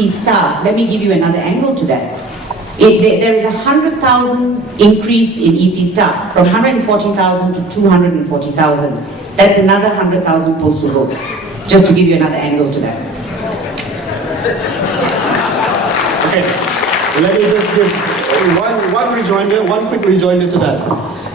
EC staff, let me give you another angle to that. There is 100,000 increase in EC staff, from 140,000 to 240,000. That's another 100,000 postal votes, just to give you another angle to that. Okay, let me just give one quick rejoinder to that.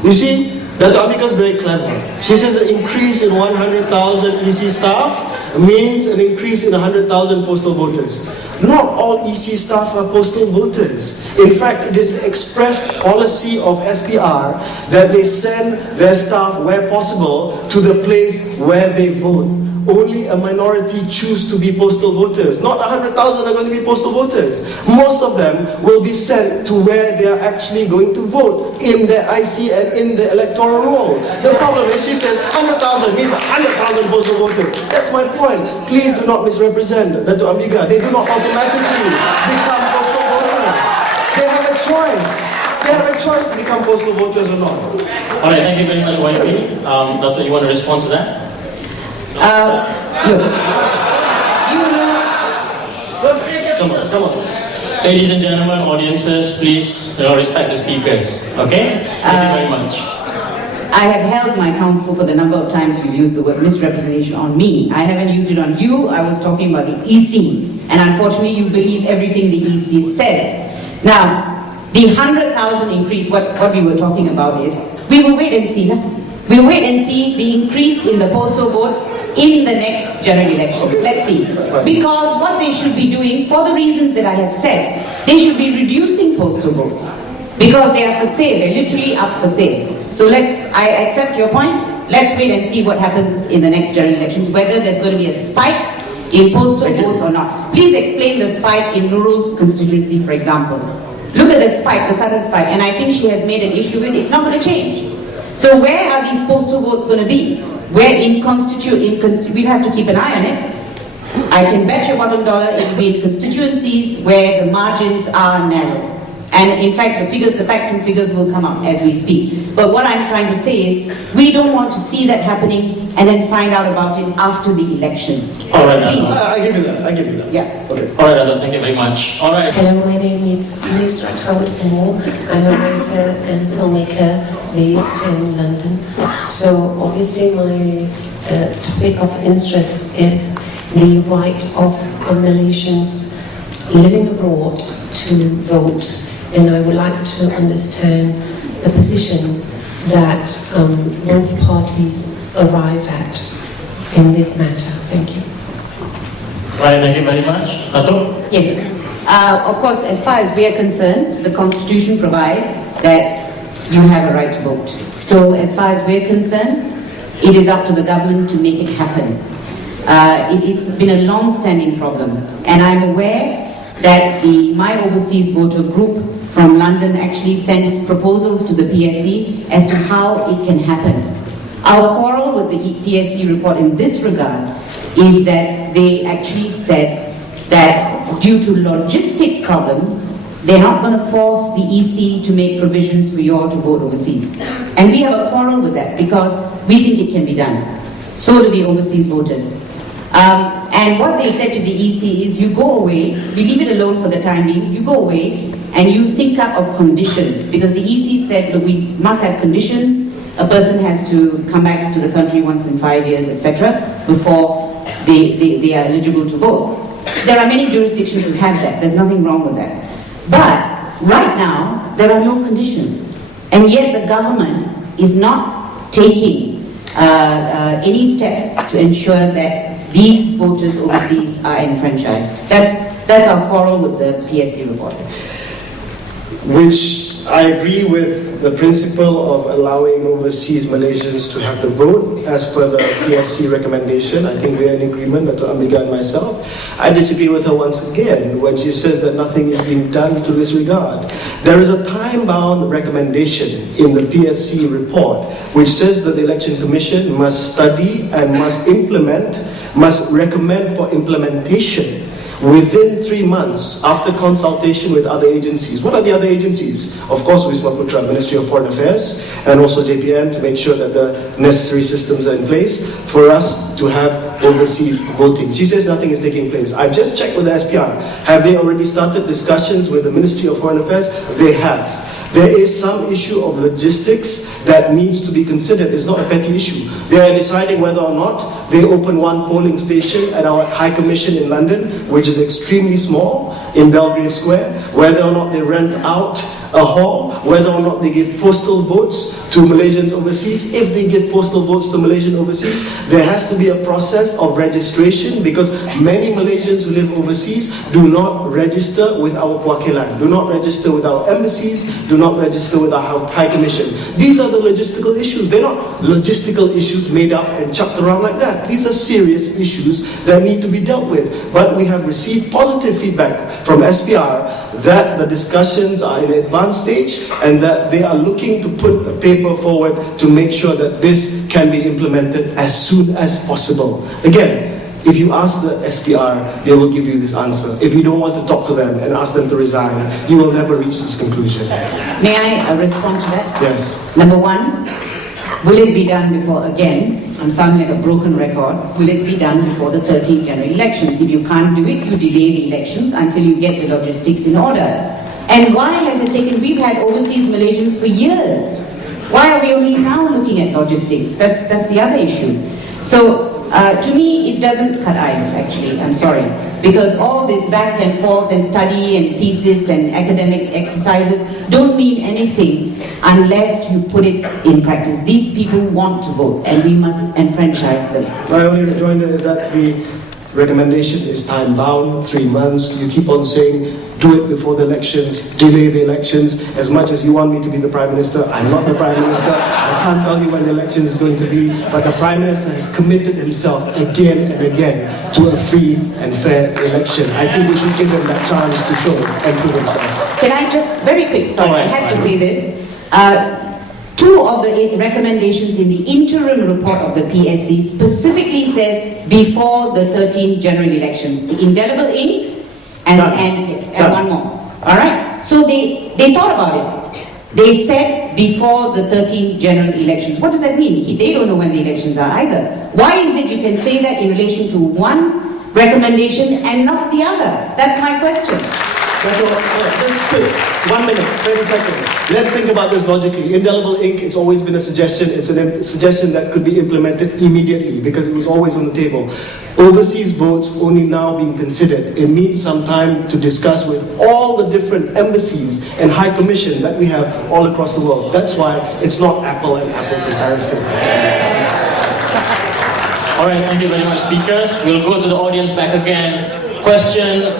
You see, Datuk Ambiga is very clever. She says an increase in 100,000 EC staff means an increase in 100,000 postal voters. Not all EC staff are postal voters. In fact, it is the expressed policy of SPR that they send their staff where possible to the place where they vote. Only a minority choose to be postal voters. Not 100,000 are going to be postal voters. Most of them will be sent to where they are actually going to vote, in their IC and in the electoral roll. The problem is she says 100,000 means 100,000 postal voters. That's my point. Please do not misrepresent Datuk Ambiga. They do not automatically become postal voters. They have a choice. They have a choice to become postal voters or not. Alright, thank you very much, YP. Datuk, you want to respond to that? Look, you know... Come on. Ladies and gentlemen, audiences, please respect the speakers, okay? Thank you very much. I have held my counsel for the number of times you've used the word misrepresentation on me. I haven't used it on you. I was talking about the EC. And unfortunately, you believe everything the EC says. Now, the 100,000 increase, what we were talking about is, we will wait and see. We'll wait and see the increase in the postal votes in the next general elections. Let's see. Because what they should be doing, for the reasons that I have said, they should be reducing postal votes. Because they are for sale, they're literally up for sale. So I accept your point. Let's wait and see what happens in the next general elections, whether there's going to be a spike in postal votes or not. Please explain the spike in Nurul's constituency, for example. Look at the spike, the sudden spike, and I think she has made an issue with it. It's not going to change. So where are these postal votes going to be? Where we'll have to keep an eye on it. I can bet your bottom dollar it will be in constituencies where the margins are narrow. And in fact, the facts and figures will come up as we speak. But what I'm trying to say is, we don't want to see that happening and then find out about it after the elections. All right, I give you that. Yeah. Okay. All right, Datuk, thank you very much. All right. Hello, my name is Yunus. I'm a writer and filmmaker based in London. So obviously my topic of interest is the right of Malaysians living abroad to vote. And I would like to understand the position that both parties arrive at in this matter. Thank you. Right, thank you very much. Datuk? Yes. Of course, as far as we are concerned, the Constitution provides that you have a right to vote. So as far as we're concerned, it is up to the government to make it happen. It's been a long-standing problem. And I'm aware that the My Overseas Voter group from London actually sent proposals to the PSC as to how it can happen. Our quarrel with the PSC report in this regard is that they actually said that due to logistic problems, they're not going to force the EC to make provisions for you all to vote overseas. And we have a quarrel with that because we think it can be done. So do the overseas voters. And what they said to the EC is, you go away, we leave it alone for the time being, you go away and you think up of conditions. Because the EC said, look, we must have conditions. A person has to come back to the country once in 5 years, etc., before they are eligible to vote. There are many jurisdictions who have that. There's nothing wrong with that. But right now, there are no conditions. And yet the government is not taking any steps to ensure that these voters overseas are enfranchised. That's our quarrel with the PSC report. Which I agree with the principle of allowing overseas Malaysians to have the vote as per the PSC recommendation. I think we are in agreement, Datuk Ambiga and myself. I disagree with her once again when she says that nothing is being done to this regard. There is a time-bound recommendation in the PSC report which says that the Election Commission must study and must recommend for implementation within 3 months after consultation with other agencies. What are the other agencies? Of course, Wisma Putra, Ministry of Foreign Affairs, and also JPN, to make sure that the necessary systems are in place for us to have overseas voting. She says nothing is taking place. I've just checked with the SPR. Have they already started discussions with the Ministry of Foreign Affairs? They have. There is some issue of logistics that needs to be considered. It's not a petty issue. They are deciding whether or not they open one polling station at our High Commission in London, which is extremely small, in Belgrave Square, whether or not they rent out a hall, whether or not they give postal votes to Malaysians overseas. If they give postal votes to Malaysians overseas, there has to be a process of registration, because many Malaysians who live overseas do not register with our Perwakilan, do not register with our embassies, do not register with our High Commission. These are the logistical issues. They're not logistical issues made up and chucked around like that. These are serious issues that need to be dealt with. But we have received positive feedback from SPR that the discussions are in an advanced stage and that they are looking to put a paper forward to make sure that this can be implemented as soon as possible. Again, if you ask the SPR, they will give you this answer. If you don't want to talk to them and ask them to resign, you will never reach this conclusion. May I respond to that? Yes. Number one, will it be done before, again, I'm sounding like a broken record, will it be done before the 13th general elections? If you can't do it, you delay the elections until you get the logistics in order. And why has it taken, we've had overseas Malaysians for years. Why are we only now looking at logistics? That's the other issue. So, to me, it doesn't cut ice, actually, I'm sorry. Because all this back and forth and study and thesis and academic exercises don't mean anything unless you put it in practice. These people want to vote and we must enfranchise them. My only rejoinder is that the recommendation is time-bound, 3 months. You keep on saying, do it before the elections, delay the elections. As much as you want me to be the Prime Minister, I'm not the Prime Minister. I can't tell you when the election is going to be, but the Prime Minister has committed himself again and again to a free and fair election. I think we should give him that chance to show and prove himself. Can I just, very quick, sorry, I have to say this. Two of the recommendations in the interim report of the PSC specifically says before the 13 general elections. The indelible ink and one more. All right? So they thought about it. They said before the 13 general elections. What does that mean? They don't know when the elections are either. Why is it you can say that in relation to one recommendation and not the other? That's my question. Just quick, 1 minute, 30 seconds. Let's think about this logically. Indelible ink, it's always been a suggestion. It's a suggestion that could be implemented immediately because it was always on the table. Overseas votes only now being considered. It needs some time to discuss with all the different embassies and high commission that we have all across the world. That's why it's not apple and apple comparison. All right, thank you very much, speakers. We'll go to the audience back again. Question.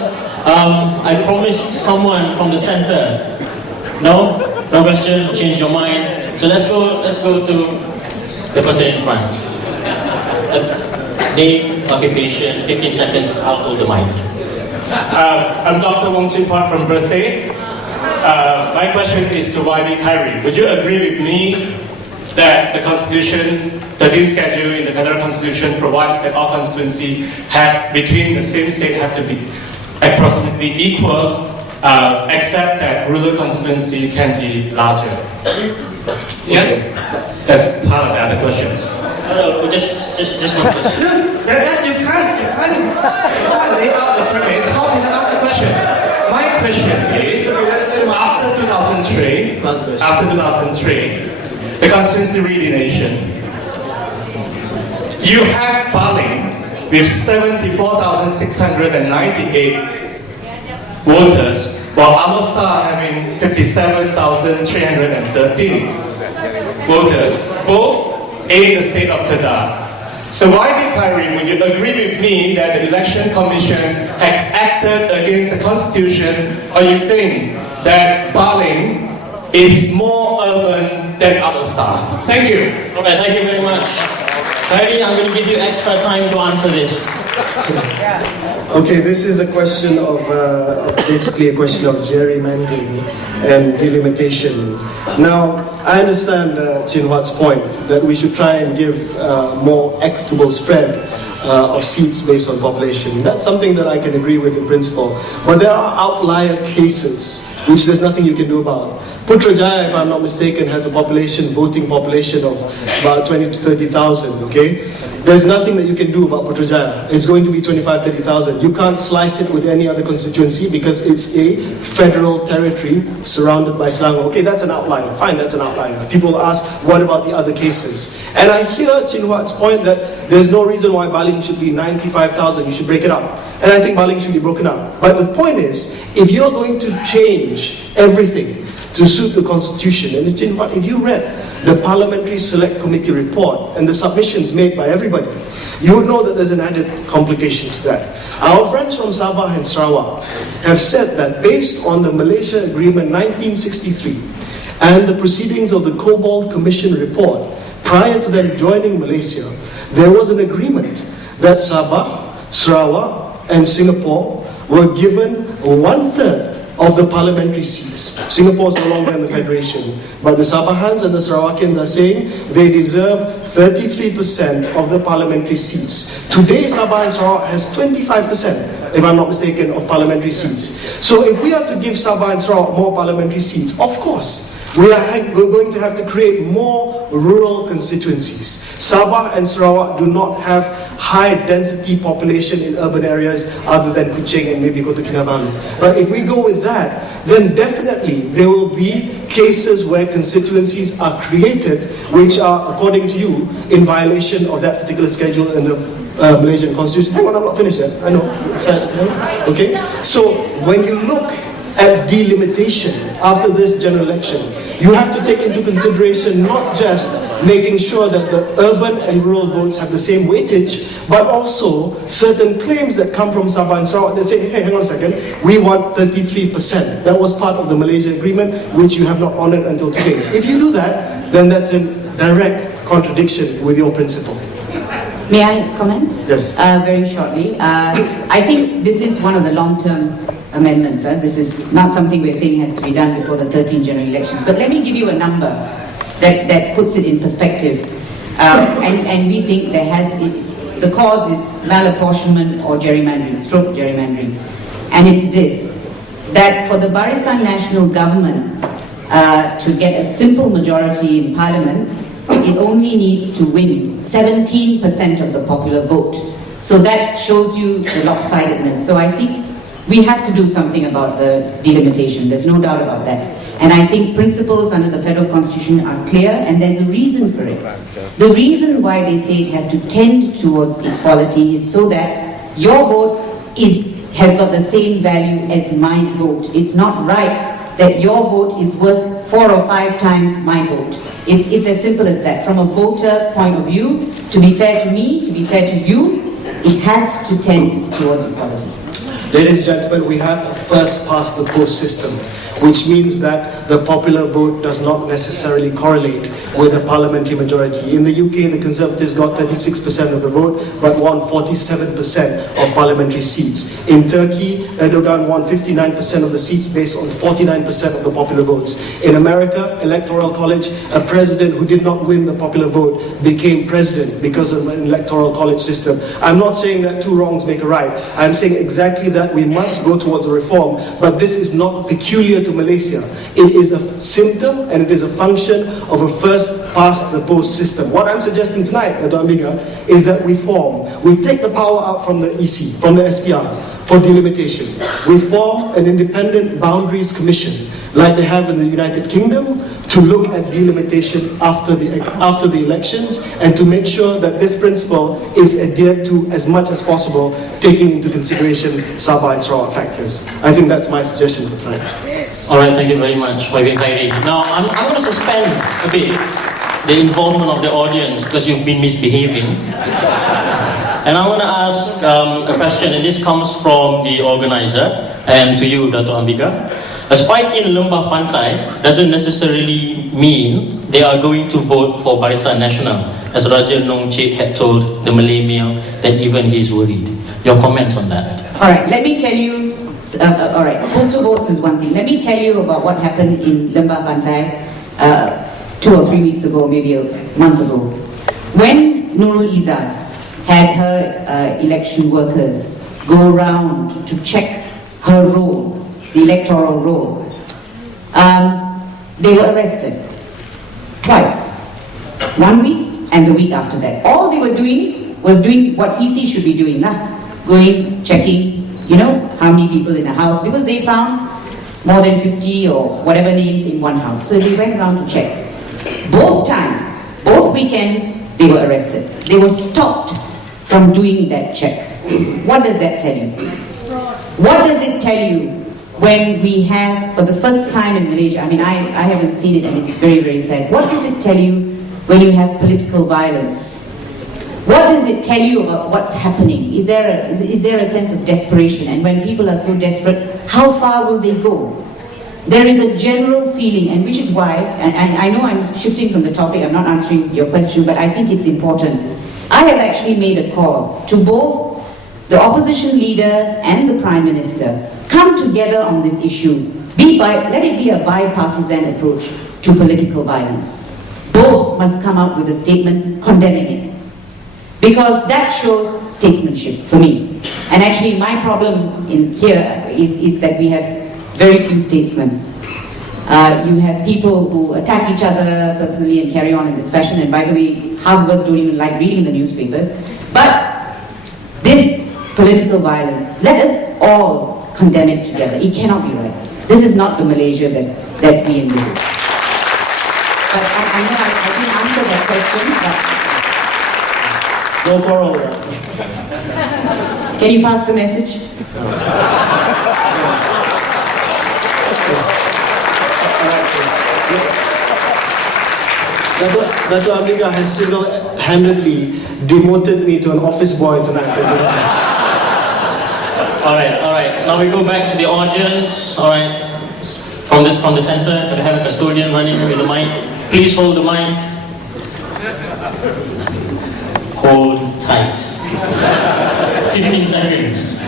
I promised someone from the center. No? No question? Change your mind? So let's go to the person in front. Name, occupation, 15 seconds, I'll hold the mic. I'm Dr. Wong Chin Park from Bersih. My question is to YB Khairy. Would you agree with me that the Constitution, the due schedule in the Federal Constitution provides that all constituency between the same state have to be approximately equal, except that rural constituency can be larger? Yes? That's part of the other questions. No, just one question. You can't lay out the premise. How can I ask the question? My question is, after 2003, the constituency redelineation, you have Baling with 74,698 voters, while Amostar having 57,313 voters, both in the state of Kedah. So YB Khairy, would you agree with me that the Election Commission has acted against the Constitution, or you think that Baling is more urban than Amostar? Thank you. Okay, thank you very much. Khairy, I'm going to give you extra time to answer this. Okay, this is a question of basically a question of gerrymandering and delimitation. Now, I understand Chin Huat's point that we should try and give more equitable spread of seats based on population. That's something that I can agree with in principle. But there are outlier cases which there's nothing you can do about. Putrajaya, if I'm not mistaken, has a voting population of about 20 to 30,000, okay? There's nothing that you can do about Putrajaya. It's going to be 25, 30,000. You can't slice it with any other constituency because it's a federal territory surrounded by Selangor. Okay, that's an outlier. Fine, that's an outlier. People ask, what about the other cases? And I hear Chin Huat's point that there's no reason why Baling should be 95,000. You should break it up. And I think Baling should be broken up. But the point is, if you're going to change everything to suit the constitution, and if you read the Parliamentary Select Committee report and the submissions made by everybody, you would know that there's an added complication to that. Our friends from Sabah and Sarawak have said that based on the Malaysia Agreement 1963 and the proceedings of the Cobalt Commission report, prior to them joining Malaysia, there was an agreement that Sabah, Sarawak and Singapore were given 1/3 of the parliamentary seats. Singapore is no longer in the federation, but the Sabahans and the Sarawakians are saying they deserve 33% of the parliamentary seats. Today, Sabah and Sarawak has 25%, if I'm not mistaken, of parliamentary seats. So if we are to give Sabah and Sarawak more parliamentary seats, of course, we're going to have to create more rural constituencies. Sabah and Sarawak do not have high density population in urban areas other than Kuching and maybe Kota Kinabalu. But if we go with that, then definitely there will be cases where constituencies are created which are, according to you, in violation of that particular schedule in the Malaysian constitution. Hang on, I'm not finished yet. I know. Okay? So when you look at delimitation after this general election, you have to take into consideration not just making sure that the urban and rural votes have the same weightage, but also certain claims that come from Sabah and Sarawak that say, hey, hang on a second, we want 33%. That was part of the Malaysia agreement, which you have not honored until today. If you do that, then that's in direct contradiction with your principle. May I comment? Yes. Very shortly. I think this is one of the long-term amendments. This is not something we're saying has to be done before the 13 general elections. But let me give you a number that puts it in perspective. And we think the cause is malapportionment or gerrymandering, stroke gerrymandering. And it's this, that for the Barisan National Government to get a simple majority in Parliament, it only needs to win 17% of the popular vote. So that shows you the lopsidedness. So I think we have to do something about the delimitation. There's no doubt about that. And I think principles under the federal constitution are clear, and there's a reason for it. The reason why they say it has to tend towards equality is so that your vote has got the same value as my vote. It's not right that your vote is worth 4 or 5 times my vote. It's as simple as that. From a voter point of view, to be fair to me, to be fair to you, it has to tend towards equality. Ladies and gentlemen, we have a first past the post system, which means that the popular vote does not necessarily correlate with a parliamentary majority. In the UK, the Conservatives got 36% of the vote, but won 47% of parliamentary seats. In Turkey, Erdogan won 59% of the seats based on 49% of the popular votes. In America, Electoral College, a president who did not win the popular vote became president because of an Electoral College system. I'm not saying that 2 wrongs make a right. I'm saying exactly that we must go towards a reform, but this is not peculiar to Malaysia. It is a symptom and it is a function of a first past the post system. What I'm suggesting tonight, Datuk Ambiga, is that we take the power out from the EC, from the SPR, for delimitation. We form an independent boundaries commission, like they have in the United Kingdom, to look at delimitation after the elections and to make sure that this principle is adhered to as much as possible, taking into consideration Sabah and Sarawak factors. I think that's my suggestion for tonight. All right, thank you very much, Khairy. Now, I'm going to suspend a bit the involvement of the audience because you've been misbehaving. And I want to ask a question, and this comes from the organizer and to you, Datuk Ambiga. A spike in Lembah Pantai doesn't necessarily mean they are going to vote for Barisan Nasional, as Raja Nong Chek had told the Malay Mail that even he's worried. Your comments on that? All right, let me tell you, postal votes is one thing. Let me tell you about what happened in Lembah Pantai 2 or 3 weeks ago, maybe a month ago. When Nurul Izzah had her election workers go around to check her roll, the electoral roll. They were arrested twice, 1 week and the week after that. All they were doing was doing what EC should be doing, going, checking, how many people in a house, because they found more than 50 or whatever names in one house. So they went around to check. Both times, both weekends, they were arrested. They were stopped from doing that check. What does that tell you? What does it tell you when we have, for the first time in Malaysia, I mean, I haven't seen it and it's very, very sad. What does it tell you when you have political violence? What does it tell you about what's happening? Is there a sense of desperation? And when people are so desperate, how far will they go? There is a general feeling, and which is why, and I know I'm shifting from the topic, I'm not answering your question, but I think it's important. I have actually made a call to both the opposition leader and the Prime Minister. Come together on this issue. Let it be a bipartisan approach to political violence. Both must come out with a statement condemning it. Because that shows statesmanship for me. And actually my problem in here is that we have very few statesmen. You have people who attack each other personally and carry on in this fashion, and by the way, half of us don't even like reading the newspapers. But this political violence, let us all condemn it together. It cannot be right. This is not the Malaysia that we envisage. But I know I didn't answer that question, but No quarrel. can you pass the message? Datuk Ambiga has single-handedly demoted me to an office boy tonight. Alright. Now we go back to the audience. Alright. From the center, could I have a custodian running with the mic? Please hold the mic. Hold tight. 15 seconds.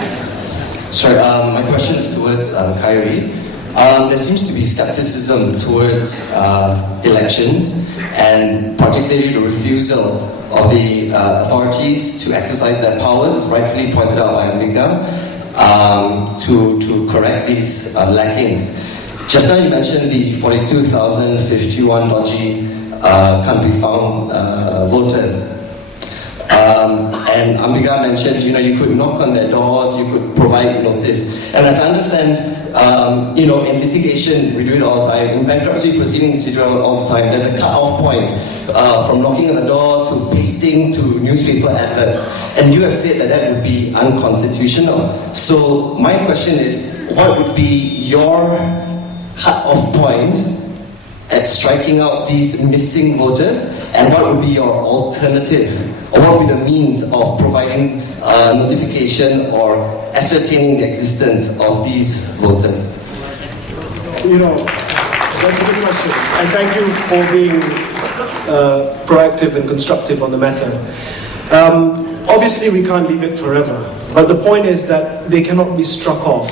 Sorry, my question is towards Khairy. There seems to be skepticism towards elections, and particularly the refusal of the authorities to exercise their powers, as rightfully pointed out by Ambiga, to correct these lackings. Just now you mentioned the 42,051 dodgy can't be found voters. And Ambiga mentioned, you could knock on their doors, you could provide notice. And as I understand, in litigation, we do it all the time. In bankruptcy proceedings, we do it all the time. There's a cut-off point from knocking on the door to pasting to newspaper adverts. And you have said that would be unconstitutional. So my question is, what would be your cut-off point at striking out these missing voters, and what would be your alternative, or what would be the means of providing notification or ascertaining the existence of these voters? That's a good question. I thank you for being proactive and constructive on the matter. Obviously we can't leave it forever, but the point is that they cannot be struck off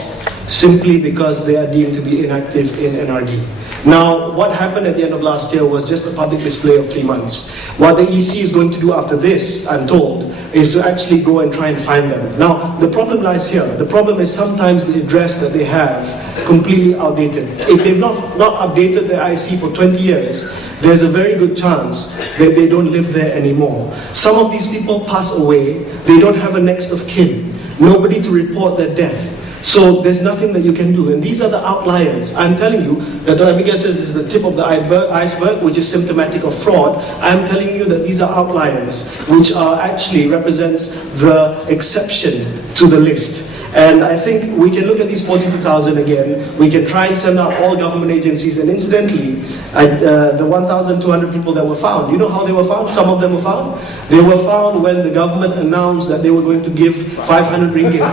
simply because they are deemed to be inactive in NRD. Now, what happened at the end of last year was just a public display of 3 months. What the EC is going to do after this, I'm told, is to actually go and try and find them. Now, the problem lies here. The problem is sometimes the address that they have completely outdated. If they've not updated their IC for 20 years, there's a very good chance that they don't live there anymore. Some of these people pass away, they don't have a next of kin, nobody to report their death. So there's nothing that you can do, and these are the outliers. I'm telling you that Ambiga says this is the tip of the iceberg, which is symptomatic of fraud. I'm telling you that these are outliers, which actually represents the exception to the list. And I think we can look at these 42,000 again. We can try and send out all government agencies. And incidentally, the 1,200 people that were found, you know how they were found? Some of them were found. They were found when the government announced that they were going to give 500 ringgit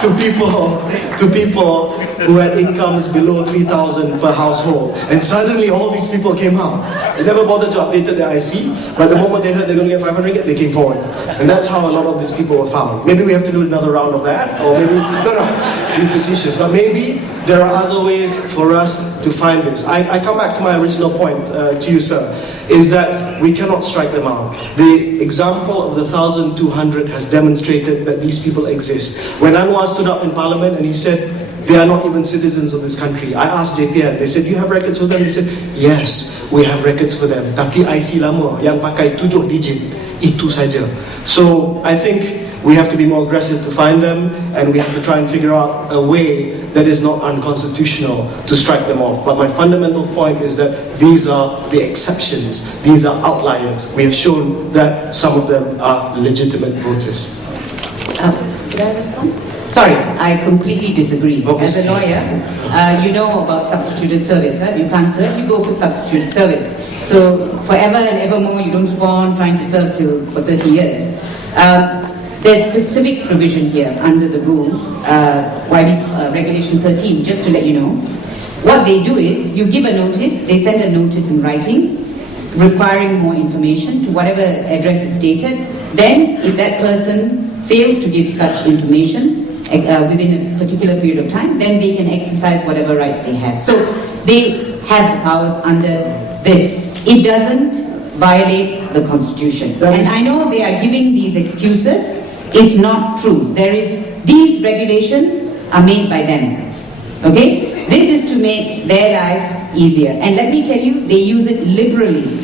to people who had incomes below 3,000 per household. And suddenly all these people came out. They never bothered to update their IC, but the moment they heard they're going to get 500 ringgit, they came forward. And that's how a lot of these people were found. Maybe we have to do another round of that, or maybe, be facetious, but maybe there are other ways for us to find this. I come back to my original point to you, sir. is that we cannot strike them out. The example of the 1,200 has demonstrated that these people exist. When Anwar stood up in Parliament and he said, they are not even citizens of this country. I asked JPN, they said, do you have records for them? They said, yes, we have records for them. Tapi IC lama yang pakai 7 digit, itu saja. So I think we have to be more aggressive to find them, and we have to try and figure out a way that is not unconstitutional to strike them off. But my fundamental point is that these are the exceptions. These are outliers. We have shown that some of them are legitimate voters. Did I respond? Sorry, I completely disagree. As a lawyer, you know about substituted service. You can't serve, you go for substituted service. So forever and evermore, you don't keep on trying to serve for 30 years. There's specific provision here under the rules, Regulation 13, just to let you know. What they do is, you give a notice, they send a notice in writing, requiring more information to whatever address is stated. Then, if that person fails to give such information within a particular period of time, then they can exercise whatever rights they have. So, they have the powers under this. It doesn't violate the Constitution. And I know they are giving these excuses. It's not true. These regulations are made by them. Okay? This is to make their life easier. And let me tell you, they use it liberally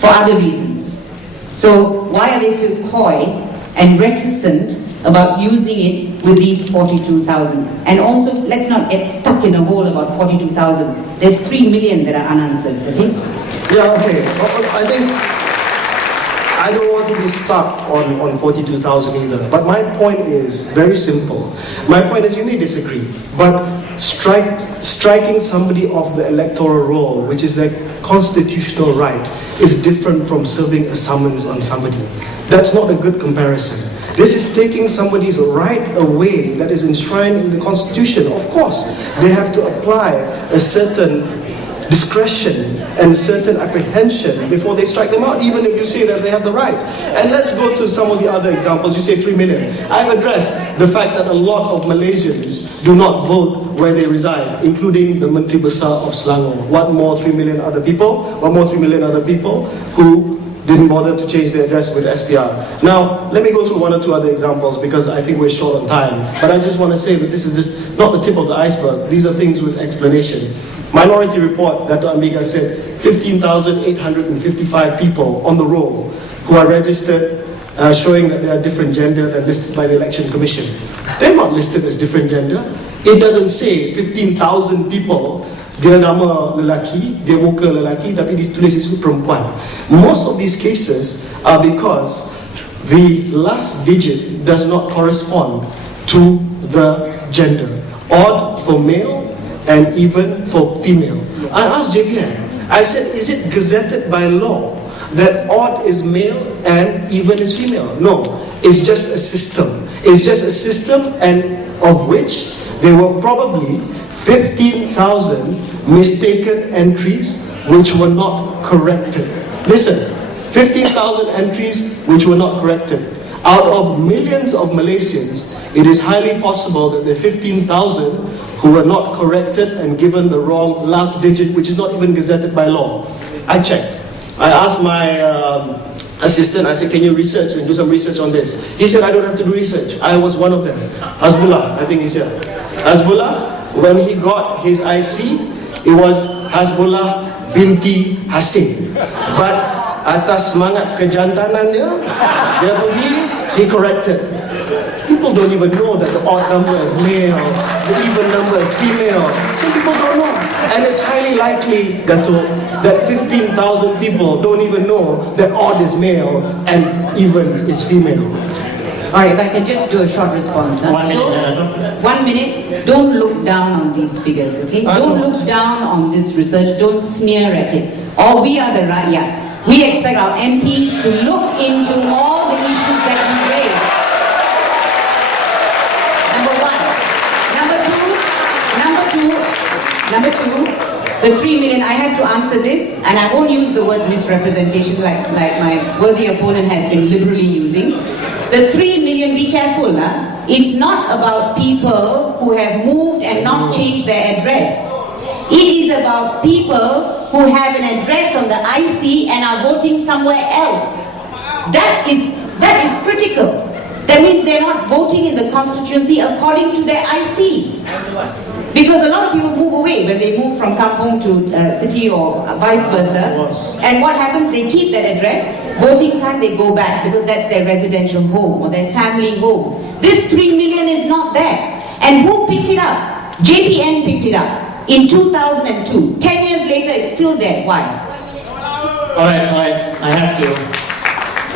for other reasons. So why are they so coy and reticent about using it with these 42,000? And also, let's not get stuck in a hole about 42,000. There's 3 million that are unanswered. Okay? Yeah, okay. I think I don't want to be stuck on 42,000 either. But my point is very simple. My point is, you may disagree, but striking somebody off the electoral roll, which is their constitutional right, is different from serving a summons on somebody. That's not a good comparison. This is taking somebody's right away that is enshrined in the Constitution. Of course, they have to apply a certain discretion and certain apprehension before they strike them out, even if you say that they have the right. And let's go to some of the other examples. You say 3 million. I've addressed the fact that a lot of Malaysians do not vote where they reside, including the Menteri Besar of Selangor. What more 3 million other people? What more 3 million other people who didn't bother to change their address with SPR. Now, let me go through 1 or 2 other examples because I think we're short on time. But I just want to say that this is just not the tip of the iceberg. These are things with explanation. Minority Report, Datuk Ambiga said, 15,855 people on the roll who are registered showing that they are different gender than listed by the Election Commission. They're not listed as different gender. It doesn't say 15,000 people dia nama lelaki, dia muka lelaki, tapi ditulis itu perempuan. Most of these cases are because the last digit does not correspond to the gender. Odd for male and even for female. I asked JPN, I said, is it gazetted by law that odd is male and even is female? No, it's just a system. It's just a system, and of which there were probably 15,000 mistaken entries which were not corrected. Listen, 15,000 entries which were not corrected. Out of millions of Malaysians, it is highly possible that the 15,000 who were not corrected and given the wrong last digit, which is not even gazetted by law. I checked. I asked my assistant, I said, can you research and do some research on this? He said, I don't have to do research. I was one of them. Hasbullah, I think he's here. Hasbullah, when he got his IC, it was Hasbullah binti Hasim. But atas semangat kejantanan dia pergi, he corrected. People don't even know that the odd number is male, the even number is female. Some people don't know. And it's highly likely, Datuk, that 15,000 people don't even know that odd is male and even is female. Alright, if I can just do a short response. 1 minute. 1 minute. Don't look down on these figures, okay? Don't look down on this research. Don't sneer at it. Or we are the right, we expect our MPs to look into all the issues that we raise. Number two, the 3 million, I have to answer this, and I won't use the word misrepresentation like my worthy opponent has been liberally using. The 3 million, be careful, it's not about people who have moved and not changed their address. It is about people who have an address on the IC and are voting somewhere else. That is critical. That means they're not voting in the constituency according to their IC. Because a lot of people move away when they move from kampong to city or vice versa. And what happens? They keep that address. Voting time, they go back because that's their residential home or their family home. This 3 million is not there. And who picked it up? JPN picked it up in 2002. 10 years later, it's still there. Why? All right. I have to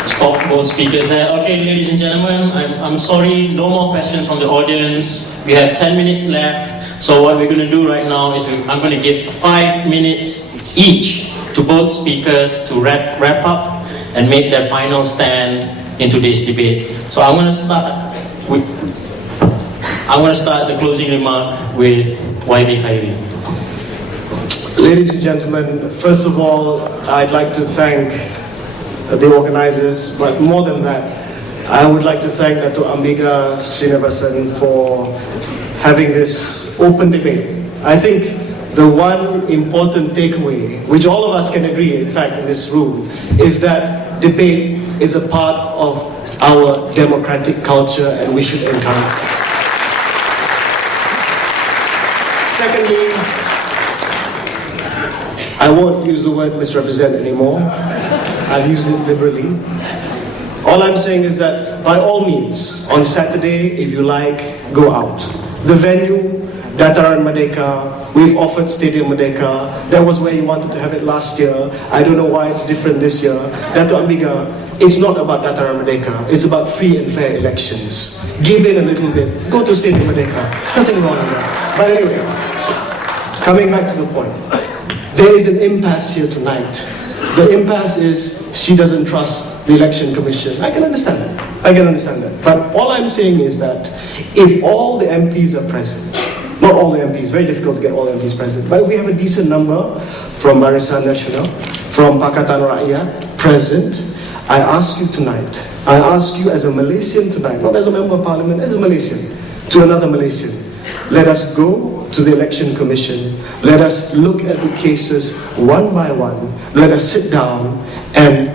stop both speakers there. Okay, ladies and gentlemen, I'm sorry, no more questions from the audience. We have 10 minutes left. So what we're going to do right now is I'm going to give 5 minutes each to both speakers to wrap up and make their final stand in today's debate. So I'm going to start the closing remark with YB Khairy. Ladies and gentlemen, first of all, I'd like to thank the organizers, but more than that, I would like to thank Datuk Ambiga Sreenevasan for having this open debate. I think the one important takeaway, which all of us can agree, in fact, in this room, is that debate is a part of our democratic culture and we should encourage it. Secondly, I won't use the word misrepresent anymore. I've used it liberally. All I'm saying is that by all means, on Saturday, if you like, go out. The venue, Dataran Merdeka, we've offered Stadium Merdeka. That was where you wanted to have it last year. I don't know why it's different this year. Datuk Ambiga, it's not about Dataran Merdeka. It's about free and fair elections. Give in a little bit. Go to Stadium Merdeka. Nothing wrong with that. But anyway, coming back to the point. There is an impasse here tonight. The impasse is she doesn't trust the election commission. I can understand that. But all I'm saying is that if all the MPs are present, not all the MPs, very difficult to get all the MPs present, but if we have a decent number from Barisan Nasional, from Pakatan Rakyat present, I ask you tonight, I ask you as a Malaysian tonight, not as a member of parliament, as a Malaysian, to another Malaysian, let us go to the election commission, let us look at the cases one by one, let us sit down and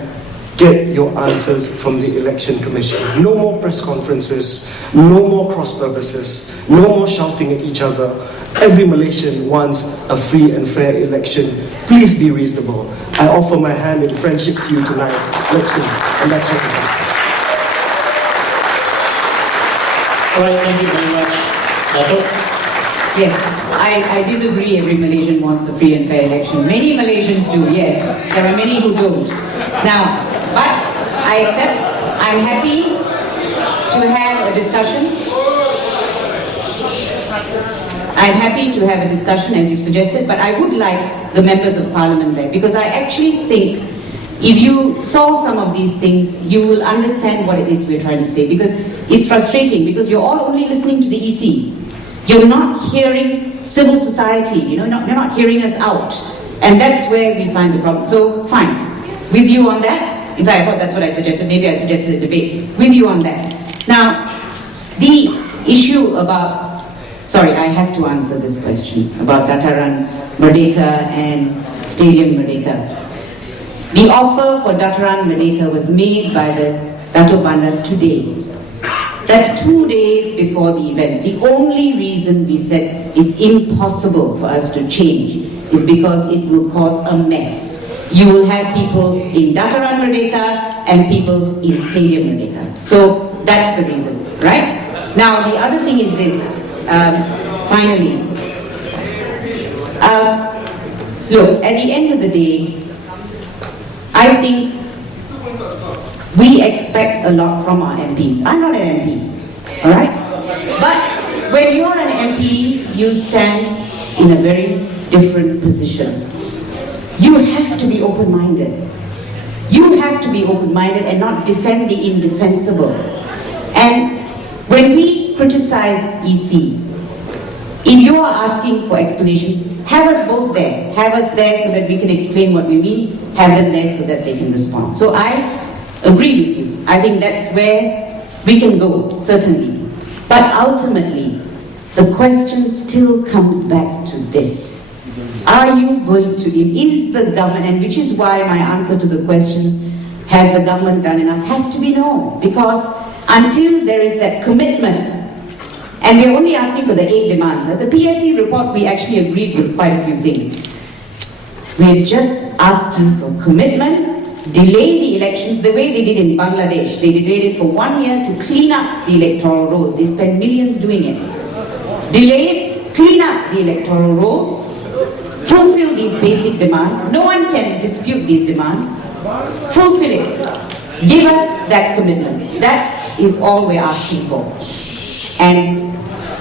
get your answers from the election commission. No more press conferences, no more cross purposes, no more shouting at each other. Every Malaysian wants a free and fair election. Please be reasonable. I offer my hand in friendship to you tonight. Let's go. And that's what it's about. All right, thank you very much. Datuk? Yes, I disagree. Every Malaysian wants a free and fair election. Many Malaysians do, yes. There are many who don't. Now, but I accept, I'm happy to have a discussion. I'm happy to have a discussion as you've suggested, but I would like the members of parliament there, because I actually think if you saw some of these things, you will understand what it is we're trying to say, because it's frustrating, because you're all only listening to the EC. You're not hearing civil society, you're not hearing us out. And that's where we find the problem. So, fine. With you on that. In fact, I thought that's what I suggested. Maybe I suggested a debate. With you on that. Now, the issue about... Sorry, I have to answer this question about Dataran Merdeka and Stadium Merdeka. The offer for Dataran Merdeka was made by the Datuk Bandar today. That's 2 days before the event. The only reason we said it's impossible for us to change is because it will cause a mess. You will have people in Dataran Merdeka and people in Stadium Merdeka. So that's the reason, right? Now the other thing is this, finally. Look, at the end of the day, I think we expect a lot from our MPs. I'm not an MP, all right? But when you're an MP, you stand in a very different position. You have to be open-minded. You have to be open-minded and not defend the indefensible. And when we criticize EC, if you are asking for explanations, have us both there. Have us there so that we can explain what we mean. Have them there so that they can respond. So I agree with you. I think that's where we can go, certainly. But ultimately, the question still comes back to this. Are you going to, is the government, and which is why my answer to the question, has the government done enough, has to be no. Because until there is that commitment, and we're only asking for the 8 demands. At the PSC report, we actually agreed with quite a few things. We're just asking for commitment, delay the elections the way they did in Bangladesh. They delayed it for 1 year to clean up the electoral rolls. They spent millions doing it. Delay it, clean up the electoral rolls, fulfill these basic demands. No one can dispute these demands. Fulfill it. Give us that commitment. That is all we're asking for. And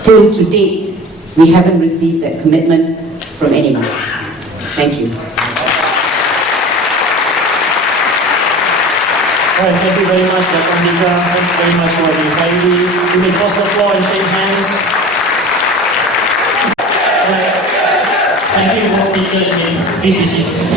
till to date, we haven't received that commitment from anyone. Thank you. All right, thank you very much, Dr. Ambiga. Thank you very much, Wadi Khairy. You may cross the floor and shake hands. All right. Thank you, both speakers. Please be seated.